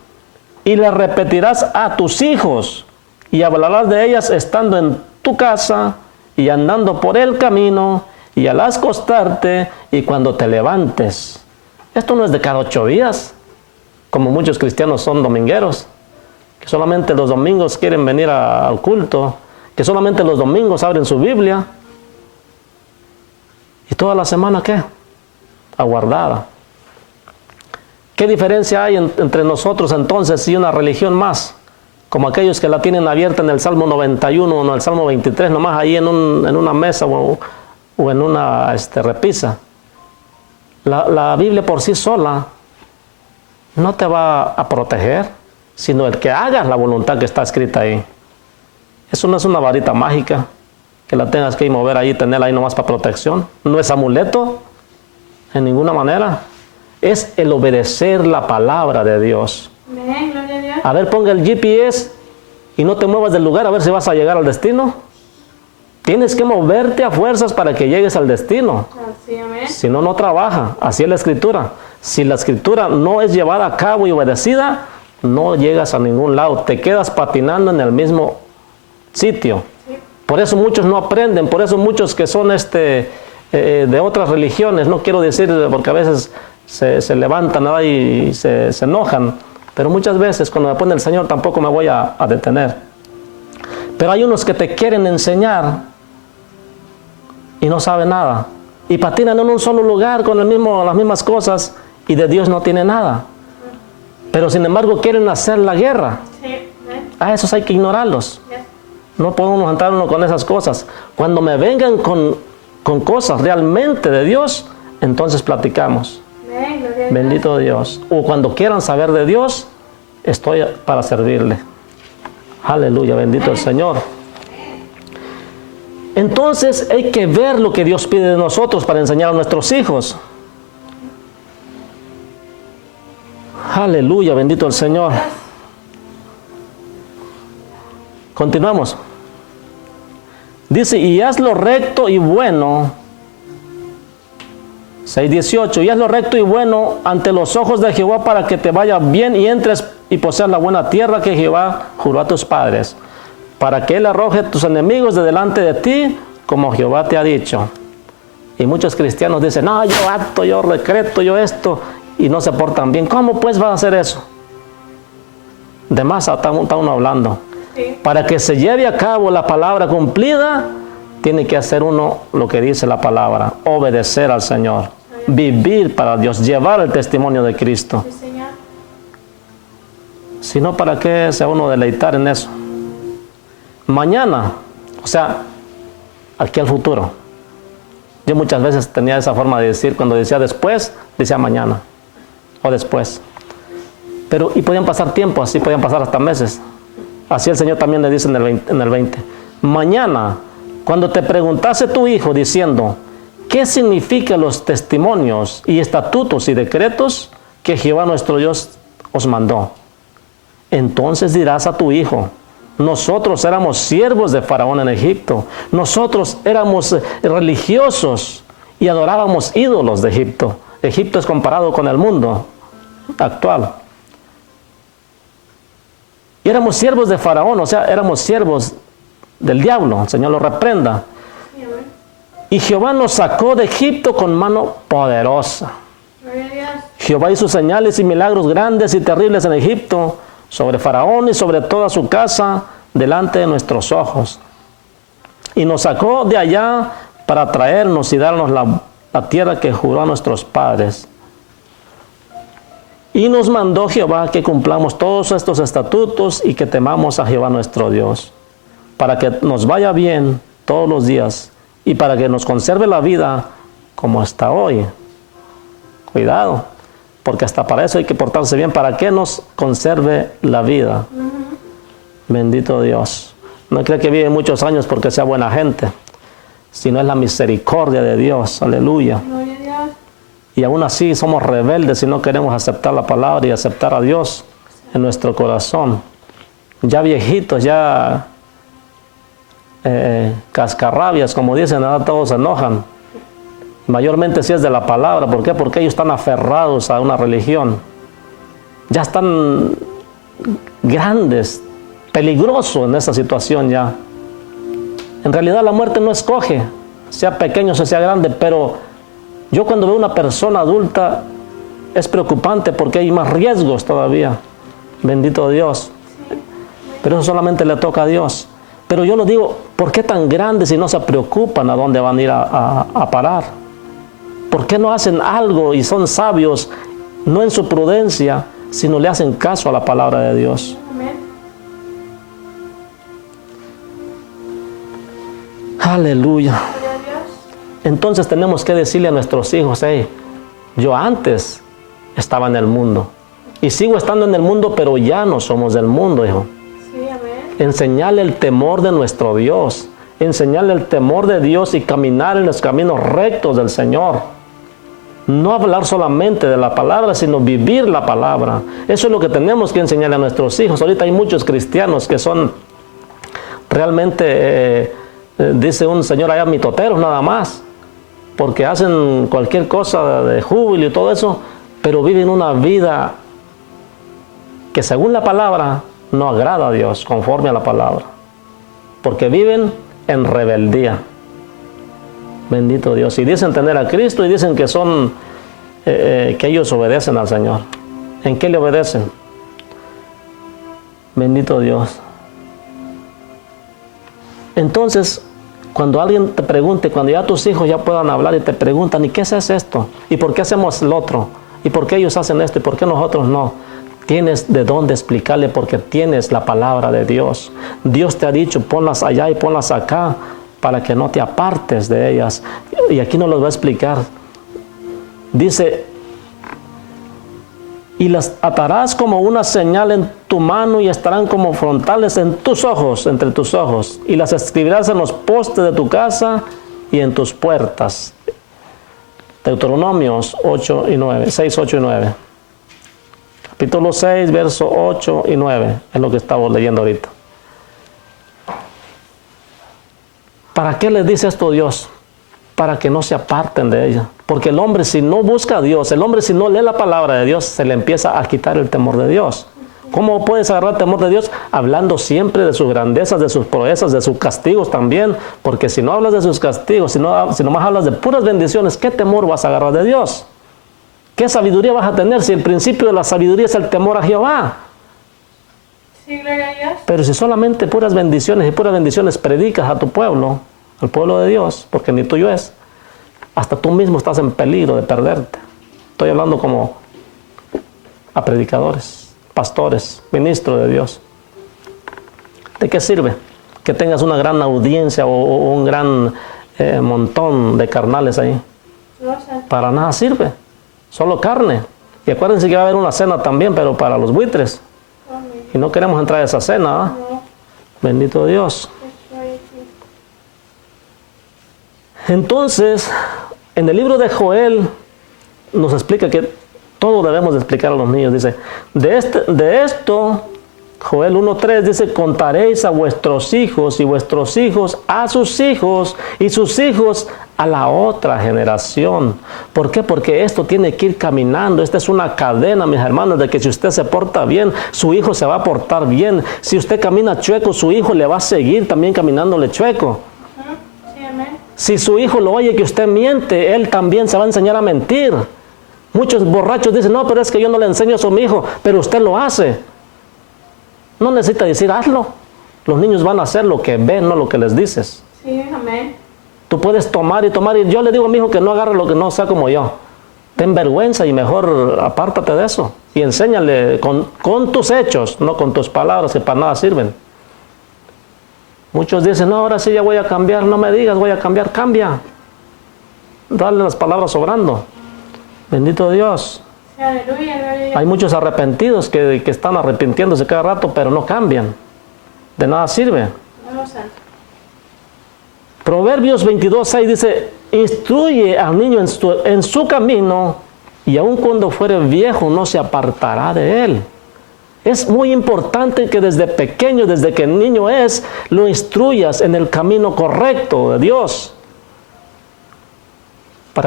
y las repetirás a tus hijos y hablarás de ellas estando en tu casa y andando por el camino y al acostarte y cuando te levantes. Esto no es de cada 8 días, como muchos cristianos son domingueros, que solamente los domingos quieren venir al culto, que solamente los domingos abren su Biblia. ¿Y toda la semana qué? Aguardada. ¿Qué diferencia hay entre nosotros entonces y una religión más? Como aquellos que la tienen abierta en el Salmo 91 o en el Salmo 23, nomás ahí en una mesa o en una repisa. La Biblia por sí sola no te va a proteger, sino el que hagas la voluntad que está escrita ahí. Eso no es una varita mágica que la tengas que mover ahí, tenerla ahí nomás para protección. No es amuleto, en ninguna manera. Es el obedecer la palabra de Dios. Amén. Gloria a Dios. A ver, ponga el GPS y no te muevas del lugar a ver si vas a llegar al destino. Tienes que moverte a fuerzas para que llegues al destino. Así, amén. Si no, no trabaja. Así es la Escritura. Si la Escritura no es llevada a cabo y obedecida, no llegas a ningún lado. Te quedas patinando en el mismo sitio. Sí. Por eso muchos no aprenden. Por eso muchos que son de otras religiones, no quiero decir porque a veces se levantan y se enojan. Pero muchas veces cuando me pone el Señor tampoco me voy a detener. Pero hay unos que te quieren enseñar y no saben nada. Y patinan en un solo lugar con las mismas cosas y de Dios no tiene nada. Pero sin embargo quieren hacer la guerra. Sí. Amén. A esos hay que ignorarlos. Yes. No podemos entrar uno con esas cosas. Cuando me vengan con cosas realmente de Dios, entonces platicamos. Amén. Gloria a Dios. Bendito Dios. O cuando quieran saber de Dios, estoy para servirle. Aleluya, bendito el Señor. Entonces hay que ver lo que Dios pide de nosotros para enseñar a nuestros hijos. Aleluya, bendito el Señor. Continuamos. Dice, y haz lo recto y bueno. 6:18. Y haz lo recto y bueno ante los ojos de Jehová para que te vaya bien y entres y poseas la buena tierra que Jehová juró a tus padres, para que Él arroje tus enemigos de delante de ti, como Jehová te ha dicho. Y muchos cristianos dicen, no, yo acto, yo decreto, yo esto, y no se portan bien. ¿Cómo pues va a hacer eso? De más está uno hablando. Sí. Para que se lleve a cabo la palabra cumplida, tiene que hacer uno lo que dice la palabra, obedecer al Señor, vivir para Dios, llevar el testimonio de Cristo. Sí, Señor. Si no, ¿para qué se uno deleitar en eso? Mañana, o sea, aquí al futuro. Yo muchas veces tenía esa forma de decir, cuando decía después, decía mañana o después. Pero, y podían pasar tiempo, así podían pasar hasta meses. Así el Señor también le dice en el 20. Mañana, cuando te preguntase tu hijo diciendo, ¿qué significan los testimonios y estatutos y decretos que Jehová nuestro Dios os mandó? Entonces dirás a tu hijo, nosotros éramos siervos de Faraón en Egipto, nosotros éramos religiosos y adorábamos ídolos de Egipto. Egipto es comparado con el mundo actual. Y éramos siervos de Faraón, o sea, éramos siervos del diablo, el Señor lo reprenda. Sí, amén. Y Jehová nos sacó de Egipto con mano poderosa. Gloria a Dios. Jehová hizo señales y milagros grandes y terribles en Egipto, sobre Faraón y sobre toda su casa, delante de nuestros ojos. Y nos sacó de allá para traernos y darnos la tierra que juró a nuestros padres. Y nos mandó Jehová que cumplamos todos estos estatutos y que temamos a Jehová nuestro Dios, para que nos vaya bien todos los días y para que nos conserve la vida como hasta hoy. Cuidado, porque hasta para eso hay que portarse bien, para que nos conserve la vida. Bendito Dios. No cree que vive muchos años porque sea buena gente, sino es la misericordia de Dios. Aleluya. Gloria a Dios. Y aún así somos rebeldes y no queremos aceptar la palabra y aceptar a Dios en nuestro corazón. Ya viejitos, ya cascarrabias, como dicen, ahora todos se enojan. Mayormente si es de la palabra. ¿Por qué? Porque ellos están aferrados a una religión. Ya están grandes, peligrosos en esa situación ya. En realidad la muerte no escoge, sea pequeño o sea grande, pero yo cuando veo una persona adulta es preocupante porque hay más riesgos todavía. Bendito Dios. Pero eso solamente le toca a Dios. Pero yo lo digo, ¿por qué tan grandes si no se preocupan a dónde van a ir a parar? ¿Por qué no hacen algo y son sabios, no en su prudencia, sino le hacen caso a la palabra de Dios? Amén. Aleluya. Gloria a Dios. Entonces tenemos que decirle a nuestros hijos, hey, yo antes estaba en el mundo y sigo estando en el mundo, pero ya no somos del mundo, hijo. Sí, amén. Enseñarle el temor de nuestro Dios, enseñarle el temor de Dios y caminar en los caminos rectos del Señor. No hablar solamente de la palabra, sino vivir la palabra. Eso es lo que tenemos que enseñarle a nuestros hijos. Ahorita hay muchos cristianos que son realmente, dice un señor allá, mitoteros nada más, porque hacen cualquier cosa de júbilo y todo eso, pero viven una vida que según la palabra no agrada a Dios, conforme a la palabra, porque viven en rebeldía. Bendito Dios. Y dicen tener a Cristo y dicen que son, que ellos obedecen al Señor. ¿En qué le obedecen? Bendito Dios. Entonces, cuando alguien te pregunte, cuando ya tus hijos ya puedan hablar y te preguntan, ¿y qué es esto? ¿Y por qué hacemos lo otro? ¿Y por qué ellos hacen esto? ¿Y por qué nosotros no? Tienes de dónde explicarle porque tienes la palabra de Dios. Dios te ha dicho, ponlas allá y ponlas acá, para que no te apartes de ellas. Y aquí nos lo va a explicar. Dice, y las atarás como una señal en tu mano y estarán como frontales en tus ojos, entre tus ojos. Y las escribirás en los postes de tu casa y en tus puertas. Deuteronomios 8 y 9, 6, 8 y 9. Capítulo 6, verso 8 y 9. Es lo que estamos leyendo ahorita. ¿Para qué les dice esto Dios? Para que no se aparten de ella. Porque el hombre si no busca a Dios, el hombre si no lee la palabra de Dios, se le empieza a quitar el temor de Dios. ¿Cómo puedes agarrar el temor de Dios? Hablando siempre de sus grandezas, de sus proezas, de sus castigos también. Porque si no hablas de sus castigos, si nomás hablas de puras bendiciones, ¿qué temor vas a agarrar de Dios? ¿Qué sabiduría vas a tener si el principio de la sabiduría es el temor a Jehová? Sí, gloria a Dios. Pero si solamente puras bendiciones y puras bendiciones predicas a tu pueblo, al pueblo de Dios, porque ni tuyo es, hasta tú mismo estás en peligro de perderte. Estoy hablando como a predicadores, pastores, ministros de Dios. ¿De qué sirve que tengas una gran audiencia o un gran montón de carnales ahí? No sé. Para nada sirve, solo carne. Y acuérdense que va a haber una cena también, pero para los buitres. Amén. Y no queremos entrar a esa cena, ¿ah? No. Bendito Dios. Estoy aquí. Entonces, en el libro de Joel nos explica que todo debemos de explicar a los niños. Dice, de esto, Joel 1:3 dice, contaréis a vuestros hijos y vuestros hijos a sus hijos y sus hijos a la otra generación. ¿Por qué? Porque esto tiene que ir caminando. Esta es una cadena, mis hermanos, de que si usted se porta bien, su hijo se va a portar bien. Si usted camina chueco, su hijo le va a seguir también caminándole chueco. Sí, amén. Si su hijo lo oye que usted miente, él también se va a enseñar a mentir. Muchos borrachos dicen, no, pero es que yo no le enseño eso a mi hijo, pero usted lo hace. No necesita decir, hazlo. Los niños van a hacer lo que ven, no lo que les dices. Sí, amén. Tú puedes tomar y tomar. Y yo le digo a mi hijo que no agarre lo que no sea como yo. Ten vergüenza y mejor apártate de eso. Y enséñale con tus hechos, no con tus palabras que para nada sirven. Muchos dicen, no, ahora sí ya voy a cambiar. No me digas, voy a cambiar. Cambia. Dale las palabras sobrando. Bendito Dios. Aleluya, gloria a Dios. Hay muchos arrepentidos que están arrepintiéndose cada rato, pero no cambian. De nada sirve. No, santo. Proverbios 22:6 dice, instruye al niño en su camino, y aun cuando fuere viejo no se apartará de él. Es muy importante que desde pequeño, desde que el niño lo instruyas en el camino correcto de Dios.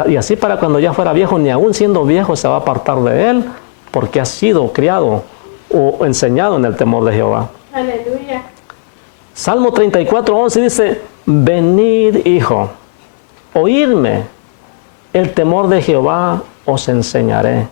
Y así para cuando ya fuera viejo, ni aun siendo viejo se va a apartar de él, porque ha sido criado o enseñado en el temor de Jehová. Aleluya. Salmo 34:11 dice, venid, hijo, oírme, el temor de Jehová os enseñaré.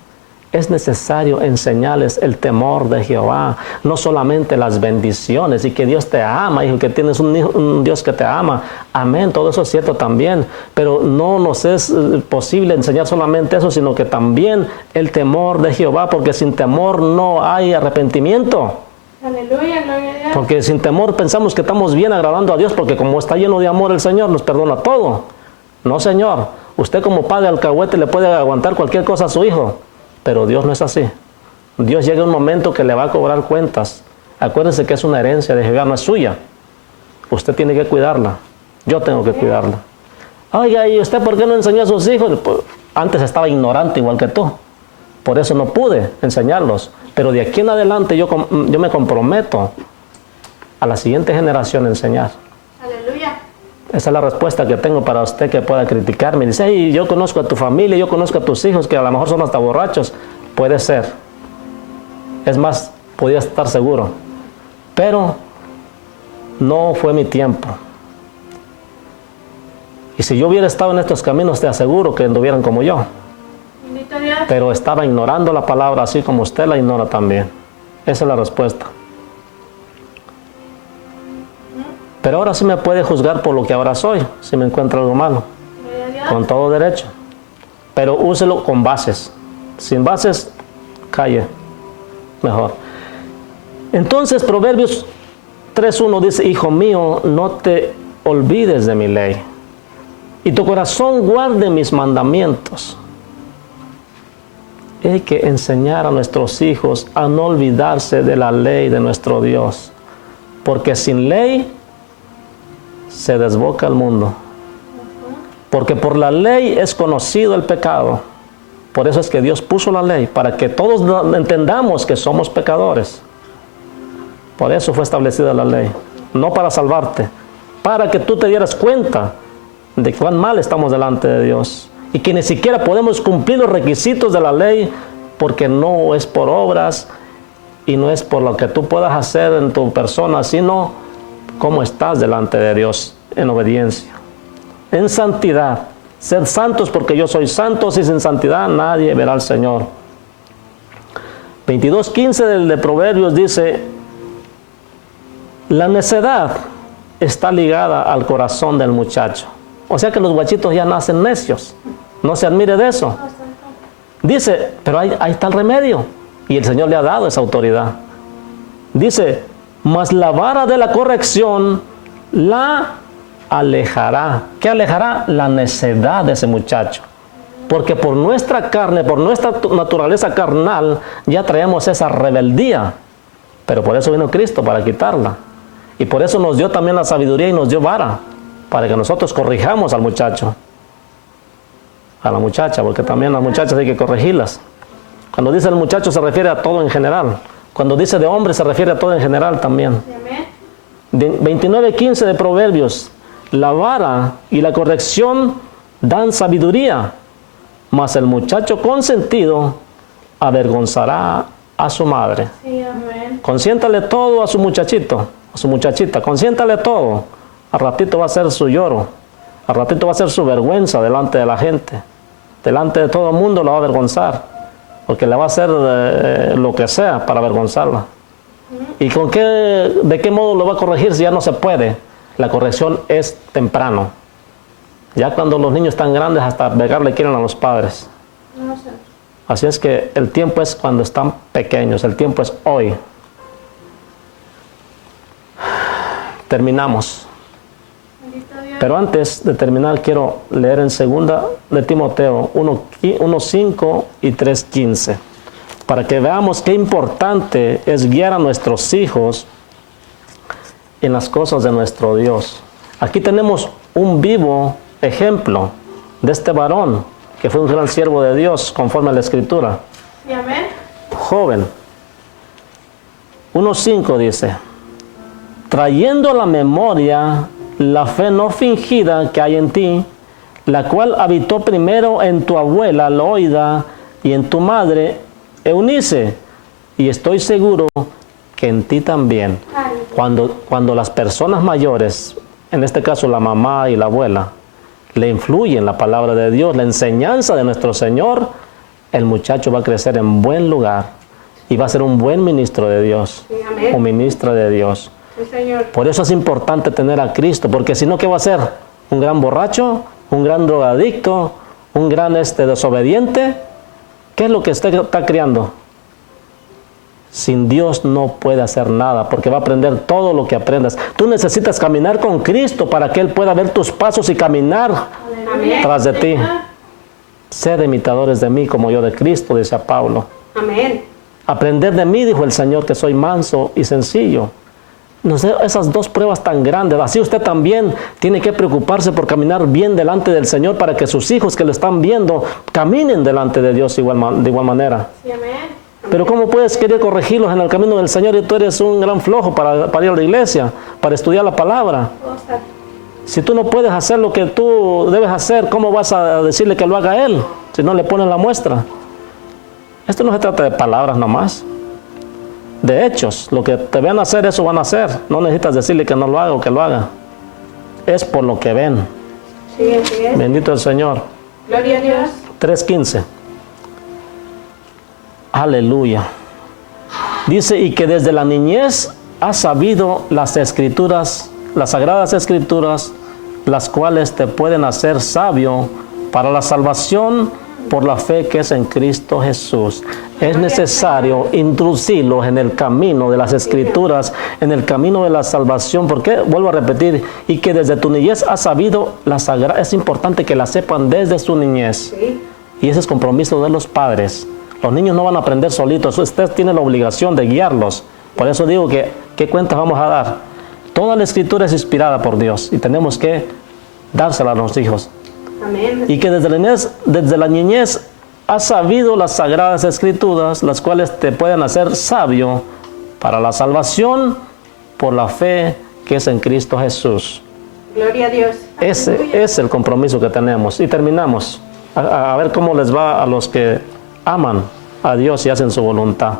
Es necesario enseñarles el temor de Jehová, no solamente las bendiciones y que Dios te ama, hijo, que tienes un Dios que te ama. Amén, todo eso es cierto también, pero no nos es posible enseñar solamente eso, sino que también el temor de Jehová, porque sin temor no hay arrepentimiento. Aleluya, gloria a Dios. Porque sin temor pensamos que estamos bien agradando a Dios, porque como está lleno de amor el Señor, nos perdona todo. No, Señor, usted como padre alcahuete le puede aguantar cualquier cosa a su hijo, pero Dios no es así. Dios llega un momento que le va a cobrar cuentas. Acuérdese que es una herencia de Jehová, no es suya. Usted tiene que cuidarla. Yo tengo que cuidarla. Oiga, ¿y usted por qué no enseñó a sus hijos? Pues, antes estaba ignorante igual que tú. Por eso no pude enseñarlos. Pero de aquí en adelante yo me comprometo a la siguiente generación a enseñar. Aleluya. Esa es la respuesta que tengo para usted que pueda criticarme. Dice, hey, yo conozco a tu familia, yo conozco a tus hijos que a lo mejor son hasta borrachos. Puede ser. Es más, podía estar seguro. Pero no fue mi tiempo. Y si yo hubiera estado en estos caminos, te aseguro que anduvieran como yo. Bendito Dios. Pero estaba ignorando la palabra así como usted la ignora también. Esa es la respuesta. Pero ahora sí me puede juzgar por lo que ahora soy, si me encuentra algo malo. Gloria a Dios. Con todo derecho. Pero úselo con bases. Sin bases, calle. Mejor. Entonces, Proverbios 3:1 dice, hijo mío, no te olvides de mi ley, y tu corazón guarde mis mandamientos. Hay que enseñar a nuestros hijos a no olvidarse de la ley de nuestro Dios, porque sin ley se desboca el mundo. Porque por la ley es conocido el pecado. Por eso es que Dios puso la ley, para que todos entendamos que somos pecadores. Por eso fue establecida la ley, no para salvarte, para que tú te dieras cuenta de cuán mal estamos delante de Dios y que ni siquiera podemos cumplir los requisitos de la ley, porque no es por obras y no es por lo que tú puedas hacer en tu persona, sino cómo estás delante de Dios en obediencia, en santidad. Sed santos porque yo soy santo, y sin santidad nadie verá al Señor. 22:15 del de Proverbios dice, la necedad está ligada al corazón del muchacho. O sea que los guachitos ya nacen necios. No se admire de eso. Dice, pero ahí está el remedio. Y el Señor le ha dado esa autoridad. Dice, mas la vara de la corrección la alejará. ¿Qué alejará? La necedad de ese muchacho. Porque por nuestra carne, por nuestra naturaleza carnal, ya traemos esa rebeldía. Pero por eso vino Cristo, para quitarla. Y por eso nos dio también la sabiduría y nos dio vara, para que nosotros corrijamos al muchacho. A la muchacha, porque también las muchachas hay que corregirlas. Cuando dice el muchacho se refiere a todo en general. Cuando dice de hombre se refiere a todo en general también. 29:15 de Proverbios. La vara y la corrección dan sabiduría, mas el muchacho consentido avergonzará a su madre. Sí, amén. Consiéntale todo a su muchachito, a su muchachita, consiéntale todo. Al ratito va a ser su lloro, al ratito va a ser su vergüenza delante de la gente, delante de todo el mundo la va a avergonzar, porque le va a hacer lo que sea para avergonzarla. ¿Y de qué modo lo va a corregir si ya no se puede? La corrección es temprano. Ya cuando los niños están grandes, hasta pegarle quieren a los padres. No sé. Así es que el tiempo es cuando están pequeños, el tiempo es hoy. Terminamos. Bendito Dios. Pero antes de terminar, quiero leer en 2 de Timoteo 1:5 y 3:15, para que veamos qué importante es guiar a nuestros hijos en las cosas de nuestro Dios. Aquí tenemos un vivo ejemplo de este varón, que fue un gran siervo de Dios, conforme a la Escritura. Sí, amén. Joven. 1:5 dice: trayendo a la memoria la fe no fingida que hay en ti, la cual habitó primero en tu abuela Loida y en tu madre Eunice, y estoy seguro que en ti también. Cuando las personas mayores, en este caso la mamá y la abuela, le influyen la palabra de Dios, la enseñanza de nuestro Señor, el muchacho va a crecer en buen lugar y va a ser un buen ministro de Dios, Sí, amén. o ministra de Dios. Sí, Señor. Por eso es importante tener a Cristo, porque si no, ¿qué va a ser? ¿Un gran borracho? ¿Un gran drogadicto? ¿Un gran desobediente? ¿Qué es lo que usted está criando? Sin Dios no puede hacer nada, porque va a aprender todo lo que aprendas. Tú necesitas caminar con Cristo para que Él pueda ver tus pasos y caminar Amén. tras de ti. Señor. Sed imitadores de mí como yo de Cristo, dice Pablo. Amén. Aprender de mí, dijo el Señor, que soy manso y sencillo. No sé, esas dos pruebas tan grandes. Así usted también tiene que preocuparse por caminar bien delante del Señor, para que sus hijos que lo están viendo caminen delante de Dios de igual manera. Sí, amén. Pero ¿cómo puedes querer corregirlos en el camino del Señor y tú eres un gran flojo para ir a la iglesia, para estudiar la palabra? Puedo estar. Si tú no puedes hacer lo que tú debes hacer, ¿cómo vas a decirle que lo haga Él si no le pones la muestra? Esto no se trata de palabras nomás, de hechos. Lo que te vean hacer, eso van a hacer. No necesitas decirle que no lo haga o que lo haga. Es por lo que ven. Sí, así es. Bendito el Señor. Gloria a Dios. 3:15. Aleluya. Dice, y que desde la niñez has sabido las escrituras, las sagradas escrituras, las cuales te pueden hacer sabio para la salvación por la fe que es en Cristo Jesús. Es necesario introducirlos en el camino de las escrituras, en el camino de la salvación. Porque, vuelvo a repetir, y que desde tu niñez has sabido las sagradas. Es importante que la sepan desde su niñez. Sí. Y ese es compromiso de los padres. Los niños no van a aprender solitos. Usted tiene la obligación de guiarlos. Por eso digo que, ¿qué cuentas vamos a dar? Toda la escritura es inspirada por Dios y tenemos que dársela a los hijos. Amén. Y que desde la niñez has sabido las sagradas escrituras, las cuales te pueden hacer sabio para la salvación por la fe que es en Cristo Jesús. Gloria a Dios. Ese Aleluya. es el compromiso que tenemos. Y terminamos. A ver cómo les va a los que aman a Dios y hacen su voluntad.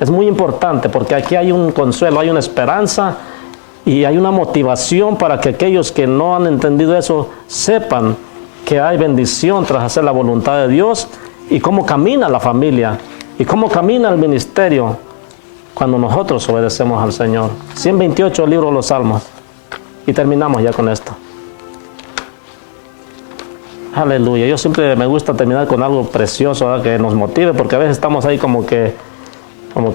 Es muy importante porque aquí hay un consuelo, hay una esperanza y hay una motivación para que aquellos que no han entendido eso sepan que hay bendición tras hacer la voluntad de Dios, y cómo camina la familia y cómo camina el ministerio cuando nosotros obedecemos al Señor. 128, el libro de los Salmos. Y terminamos ya con esto. Aleluya. Yo siempre me gusta terminar con algo precioso, ¿verdad? Que nos motive, porque a veces estamos ahí como que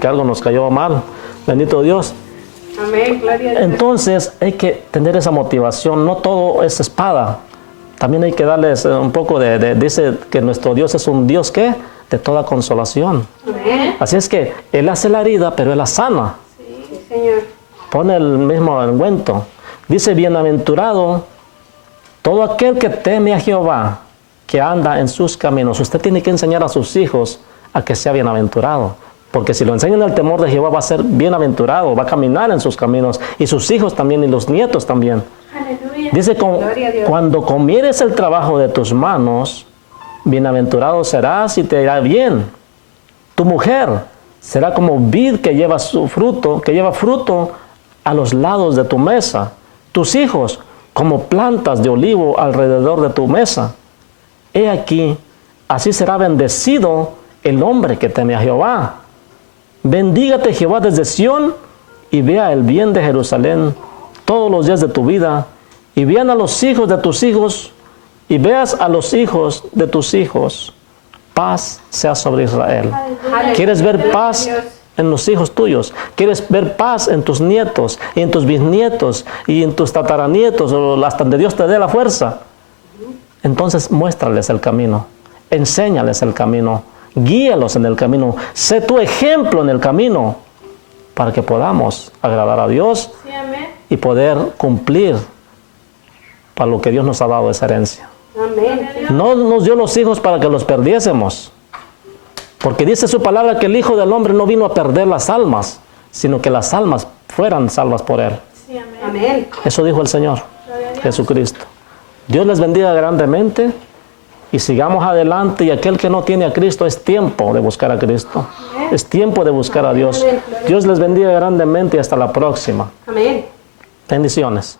algo nos cayó mal. Bendito Dios. Amén. Gloria a Dios. Entonces hay que tener esa motivación. No todo es espada. También hay que darles un poco dice que nuestro Dios es un Dios que de toda consolación. Amén. Así es que Él hace la herida, pero Él la sana. Sí, Señor. Pone el mismo ungüento. Dice, bienaventurado todo aquel que teme a Jehová, que anda en sus caminos. Usted tiene que enseñar a sus hijos a que sea bienaventurado. Porque si lo enseñan el temor de Jehová, va a ser bienaventurado, va a caminar en sus caminos. Y sus hijos también, y los nietos también. Aleluya. Dice, Gloria a Dios. cuando comieres el trabajo de tus manos, bienaventurado serás y te irá bien. Tu mujer será como vid que lleva fruto a los lados de tu mesa. Tus hijos como plantas de olivo alrededor de tu mesa. He aquí, así será bendecido el hombre que teme a Jehová. Bendígate Jehová desde Sión y vea el bien de Jerusalén todos los días de tu vida, y vean a los hijos de tus hijos y veas a los hijos de tus hijos, paz sea sobre Israel. Aleluya. ¿Quieres ver Gloria a paz Dios. en los hijos tuyos? ¿Quieres ver paz en tus nietos y en tus bisnietos y en tus tataranietos o hasta donde Dios te dé la fuerza? Entonces muéstrales el camino, enséñales el camino, guíalos en el camino, sé tu ejemplo en el camino para que podamos agradar a Dios Sí, amén. y poder cumplir para lo que Dios nos ha dado esa herencia. Amén. No nos dio los hijos para que los perdiésemos, porque dice su palabra que el Hijo del Hombre no vino a perder las almas, sino que las almas fueran salvas por Él. Sí, amén. Amén. Eso dijo el Señor Gloria a Dios. Jesucristo. Dios les bendiga grandemente y sigamos adelante. Y aquel que no tiene a Cristo, es tiempo de buscar a Cristo. Es tiempo de buscar a Dios. Dios les bendiga grandemente y hasta la próxima. Amén. Bendiciones.